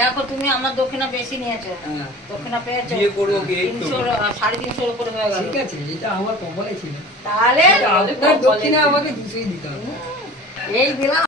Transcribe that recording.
দেখো তুমি আমার দক্ষিণা বেশি নিয়েছো, দক্ষিণা পেয়েছো 350 উপরে হয়ে গেল। ঠিক আছে, এটা আমার কপালে ছিল। তাহলে আপনার দক্ষিণা আমাকে 200 দিতে হবে। এই দিলাম।